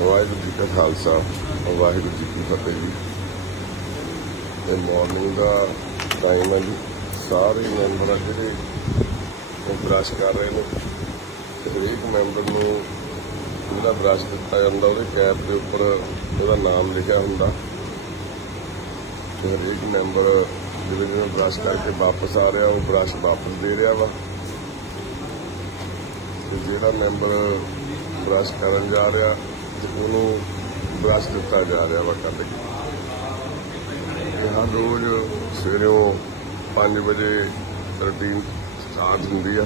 ਵਾਹਿਗੁਰੂ ਜੀ ਕਾ ਖਾਲਸਾ ਵਾਹਿਗੁਰੂ ਜੀ ਕੀ ਫਤਿਹ ਜੀ। ਤੇ ਮਾਰਨਿੰਗ ਦਾ ਟਾਈਮ ਹੈ ਜੀ। ਸਾਰੇ ਮੈਂਬਰ ਜਿਹੜੇ ਉਹ ਬ੍ਰਸ਼ ਕਰ ਰਹੇ ਨੇ। ਤੇ ਹਰੇਕ ਮੈਂਬਰ ਨੂੰ ਜਿਹੜਾ ਬ੍ਰਸ਼ ਦਿੱਤਾ ਜਾਂਦਾ, ਉਹਦੇ ਕੈਪ ਦੇ ਉੱਪਰ ਉਹਦਾ ਨਾਮ ਲਿਖਿਆ ਹੁੰਦਾ। ਤੇ ਹਰੇਕ ਮੈਂਬਰ ਜਿਹੜੇ ਜਿਹੜਾ ਬ੍ਰਸ਼ ਕਰਕੇ ਵਾਪਸ ਆ ਰਿਹਾ, ਉਹ ਬ੍ਰਸ਼ ਵਾਪਸ ਦੇ ਰਿਹਾ ਵਾ। ਤੇ ਜਿਹੜਾ ਮੈਂਬਰ ਬ੍ਰਸ਼ ਕਰਨ ਜਾ ਰਿਹਾ, ਤੇ ਉਹਨੂੰ ਬ੍ਰਸ਼ ਦਿੱਤਾ ਜਾ ਰਿਹਾ ਵਾ ਕੱਲ ਕੇ ਇਹ ਹਰ ਰੋਜ਼ ਸਵੇਰੇ 5 ਵਜੇ ਰੁਟੀਨ ਸਟਾਰਟ ਹੁੰਦੀ ਆ।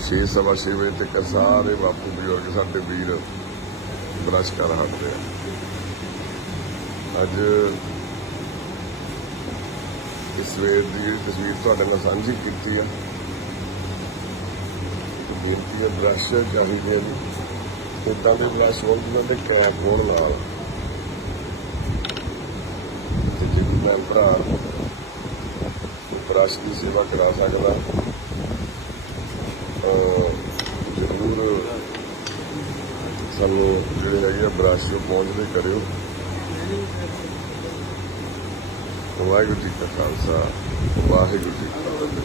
6 ਸਵਾ ਛੇ ਵਜੇ ਤੱਕ ਸਾਰੇ ਬਾਪੂ ਬਜ਼ੁਰਗ ਸਾਡੇ ਵੀਰ ਬ੍ਰਸ਼ ਕਰ ਹਟਦੇ ਆ। ਅੱਜ ਇਸ ਵੇਰ ਦੀ ਤਸਵੀਰ ਤੁਹਾਡੇ ਨਾਲ ਸਾਂਝੀ ਕੀਤੀ ਆ। ਬੇਨਤੀ ਹੈ ਬ੍ਰਸ਼ ਚਾਹੀਦੇ ਨੇ ਇਦਾਂ ਦੇ ਬਰਸ਼ ਹੋਣ ਜਿਹਨਾਂ ਦੇ ਕੈਪ ਹੋਣ ਨਾਲ। ਤੇ ਜੇ ਕੋਈ ਮੈਂ ਭਰਾ ਬ੍ਰਸ਼ ਦੀ ਸੇਵਾ ਕਰਾ ਸਕਦਾ। ਜ਼ਰੂਰ ਸਾਨੂੰ ਜਿਹੜੇ ਹੈਗੇ ਆ ਬ੍ਰਸ਼ ਉਹ ਪਹੁੰਚਦੇ ਕਰਿਓ। ਵਾਹਿਗੁਰੂ ਜੀ ਕਾ ਖਾਲਸਾ, ਵਾਹਿਗੁਰੂ ਜੀ ਕੀ ਫਤਿਹ।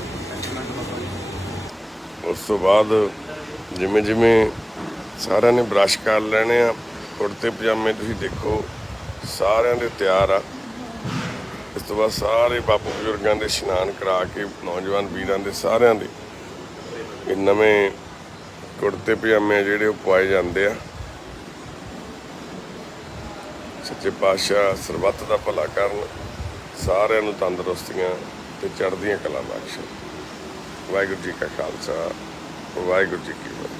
ਉਸ ਤੋਂ ਬਾਅਦ ਜਿਵੇਂ ਜਿਵੇਂ ਸਾਰਿਆਂ ਨੇ ਬ੍ਰਸ਼ ਕਰ ਲੈਣੇ ਆ ਕੁੜਤੇ ਪਜਾਮੇ ਤੁਸੀਂ ਦੇਖੋ, ਸਾਰਿਆਂ ਦੇ ਤਿਆਰ ਆ। ਇਸ ਤੋਂ ਬਾਅਦ ਸਾਰੇ ਬਾਪੂ ਬਜ਼ੁਰਗਾਂ ਦੇ ਇਸ਼ਨਾਨ ਕਰਾ ਕੇ ਨੌਜਵਾਨ ਵੀਰਾਂ ਦੇ ਸਾਰਿਆਂ ਦੇ। ਇਹ ਨਵੇਂ ਕੁੜਤੇ ਪਜਾਮੇ ਆ ਜਿਹੜੇ ਉਹ ਪਾਏ ਜਾਂਦੇ ਆ। ਸੱਚੇ ਪਾਤਸ਼ਾਹ ਸਰਬੱਤ ਦਾ ਭਲਾ ਕਰਨ, ਸਾਰਿਆਂ ਨੂੰ ਤੰਦਰੁਸਤੀਆਂ ਤੇ ਚੜ੍ਹਦੀਆਂ ਕਲਾ ਬਖਸ਼ਣ। ਵਾਹਿਗੁਰੂ ਜੀ ਕਾ ਖਾਲਸਾ, ਵਾਹਿਗੁਰੂ ਜੀ ਕੀ ਫਤਿਹ।